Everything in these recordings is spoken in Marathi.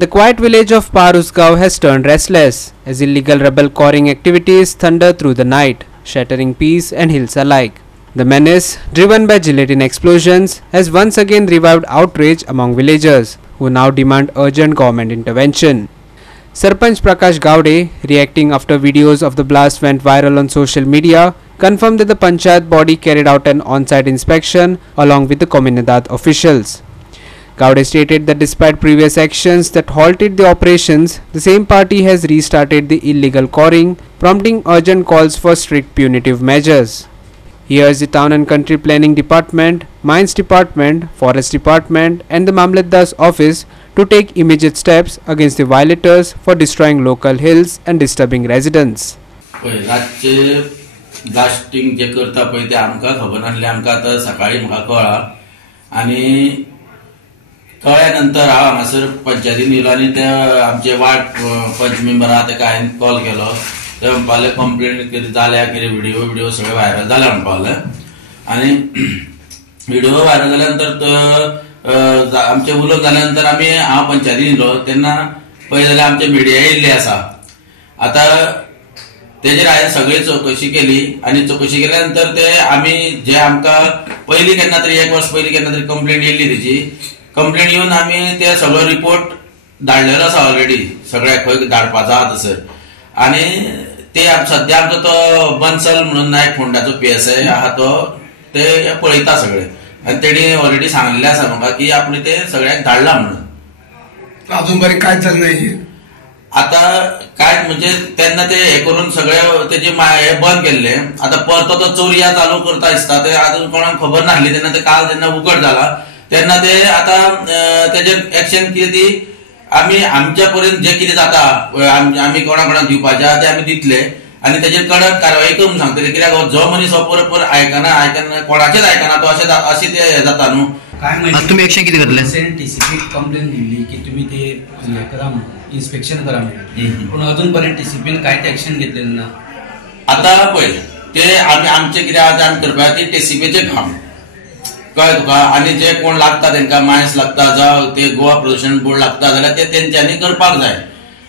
The quiet village of Parusgaon has turned restless as illegal rebel coring activities thunder through the night, shattering peace and hills alike. The menace, driven by gelatin explosions, has once again revived outrage among villagers, who now demand urgent government intervention. Sarpanch Prakash Gowde, reacting after videos of the blast went viral on social media, confirmed that the Panchayat body carried out an on-site inspection along with the Comunidad officials. Gowde stated that despite previous actions that halted the operations, the same party has restarted the illegal coring, prompting urgent calls for strict punitive measures. He urged the Town and Country Planning Department, Mines Department, Forest Department and the Mamlatdar's office to take immediate steps against the violators for destroying local hills and disturbing residents. Blasting जे करता पळय ते आमकां खबर नासले आमकां आता सकाळी म्हाका कळ्ळा आनी कळ्यानंतर हांव हांगासर पंचायतीन येयलो आनी ते आमचे वार्ड पंच मेंबर आहा ताका हांवें कॉल केलो ते म्हणपाले कंप्लेंट कितें जाल्या कितें व्हिडिओ सगळे व्हायरल जाल्या म्हणपाले आनी व्हिडिओ व्हायरल जाल्या नंतर आमचे उलोवप जाल्या नंतर हांव पंचायतीन येयलो तेन्ना पळय जाल्यार आमचे मिडिया येयल्ले आसा आता तेजेर हांवें सगळी चौकशी केली आनी चौकशी केल्यानंतर ते आमी जे आमकां पयलीं केन्ना तरी 1 वर्स पयलीं केन्ना तरी कंप्लेंट येयल्ली तेजी कंप्लेंट येवन आमी ते सगळो रिपोर्ट धाडलेलो आसा ऑलरेडी सगळ्या खंय धाडपाचो आहा थंयसर आनी ते सद्या आमचो तो बन्सल म्हणून नायक फोंडाचो PSI आहा तो ते पळयता सगळे आनी तेणी ऑलरेडी सांगलेलें आसा म्हाका की आपुणी ते सगळ्याक धाडला म्हणून अजून बरें कांयच जालें नाय आता काय म्हणजे त्यांना ते हे करून सगळे त्याचे हे बंद केले आता परत तो चोरिया चालू करता दिसता ते अजून कोणाक खबर नासली तेन्ना ते काल जेन्ना उघड झाला तेन्ना ते आता तेजेर एक्शन कितें ती आमी आमच्या पर्यंत जे कितें जाता आमी कोणाक दिवपाचे ते आमी दितले आनी तेजेर कडक कारवाई करून सांगतले कित्याक जो मनीस हो परत आयकना कोणाचेच आयकना तो अशें ते हे जाता न्हू काय तुम्ही एक्शन किती करतले TCP कंप्लेंट दिली की तुम्ही ते हे करा इन्स्पेक्शन करा पण अजूनपर्यंत TCPन कांयच एक्शन घेतलेलं ना आता पळय ते आमचे कितें आहा आमी करपाक ती TCPचें काम कळ्ळें तुका आनी जे कोण लागता तांकां मायन्स लागता जावं ते गोवा प्रदूषण बोर्ड लागता जाल्यार ते तेंच्यांनी करपाक जाय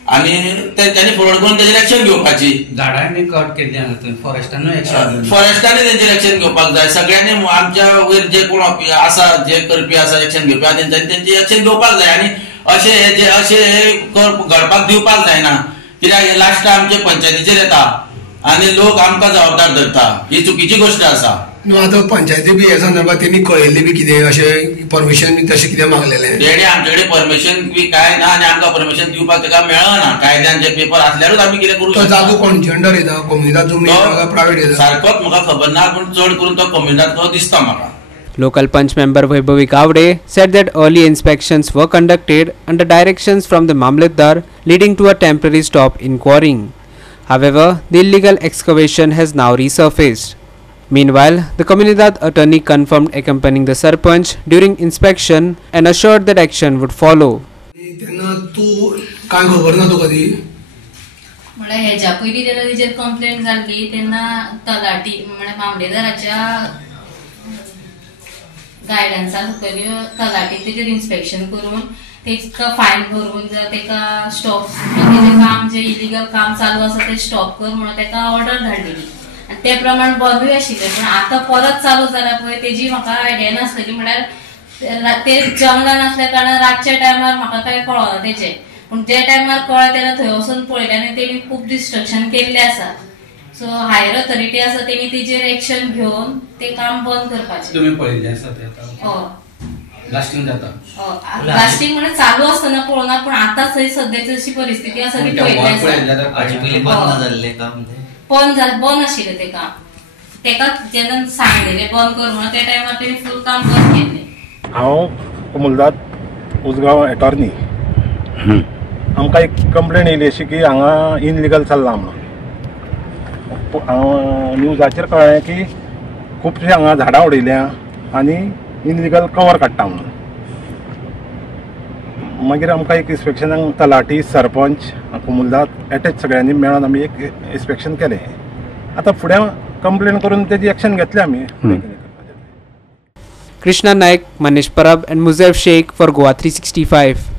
आनी तेंच्यांनी फॉरवर्ड करून तेजेर एक्शन घेवपाची झाडांनी कट केल्ली फॉरेस्टानूय एक्शन फॉरेस्टांनी तेंचेर एक्शन घेवपाक जाय सगळ्यांनी आमच्या वयर जे कोण आसा जे करपी आसा एक्शन घेवपी तेंच्यांनी तेंची एक्शन घेवपाक जाय आनी अशें घडपाक दिवपाक जायना कित्याक लास्ट आमचे पंचायतीचेर येता आनी लोक आमकां जबाबदार धरता ही चुकीची गोष्ट आसा आता पंचायती बी हे संदर्भात त्यांनी कळयल्ली बी कितें अशें परमिशन बी तशें कितें मागलेलें तेणी आमचे कडेन परमिशन बी काय ना आनी आमकां परमिशन दिवपाक ताका मेळना कायद्यान जे पेपर आसल्यारूच आमी कितें करूं शकता जागो कोणचे अंडर येता कम्युनिटी तुमी प्रायवेट येता सारकोच म्हाका खबर ना पूण चड करून तो कम्युनिटीचो दिसता म्हाका Local Punch member Vaibhavi Gowde said that early inspections were conducted under directions from the Mamlatdar, leading to a temporary stop in quarrying. However, the illegal excavation has now resurfaced. Meanwhile, the Comunidad attorney confirmed accompanying the Sarpanch during inspection and assured that action would follow. हेच्या पयलीं जेन्ना तेजेर कंप्लेंट जाल्ली तेन्ना तलाटी म्हणजे मामलेदाराच्या गायडन्सा सकयल तलाटी तेजेर इन्स्पेक्शन करून तेका फायन भरून जर तेका स्टॉप तेजें काम जे इलिगल काम चालू आसा ते स्टॉप कर म्हणून तेका ऑर्डर धाडलेली आनी ते प्रमाण बंदूय आशिल्लें पण आतां परत चालू जाला पळय तेजी म्हाका आयडिया नासलेली म्हळ्यार ते जंगलान आसल्या कारणान रातच्या टायमार म्हाका कांय कळना तेजें पूण जे टायमार कळ्ळें तेन्ना थंय वचून पळयलें आनी तेणी खूब डिस्ट्रक्शन केल्लें आसा सो हायर ऑथॉरिटी आसा तेणी तेजेर एक्शन घेवन ते काम बंद करपाचें तुम्ही पळयल्लें आसा ते आतां ब्लास्टिंग जाता ब्लास्टिंग म्हणजे चालू असताना पळोवना पण आता थंय सध्याची अशी परिस्थिती आसा की बंद आशिल्लें ते काम तेका जेन्ना सांगलेलें बंद कर म्हणून त्या टायमार तेणी फूल काम बंद केल्लें हांव कोमुलदाद उसगांव एटॉर्नी आमकां एक कंप्लेंट येयली अशी की हांगा इनलिगल चल्लां म्हणून हांव न्यूजाचेर कळ्ळें की खुबशे हांगा झाडां उडयल्या आनी इनलिगल कवर काडटा म्हणून मागीर आमकां एक इन्स्पेक्शनाक तलाटी सरपंच कोमुलदाद एटेच सगळ्यांनी मेळोन आमी एक इन्स्पेक्शन केलें आतां फुडें कंप्लेंट करून तेजी एक्शन घेतली आमी Krishna Naik, Manish Parab and Muzaif Sheikh for Goa 365.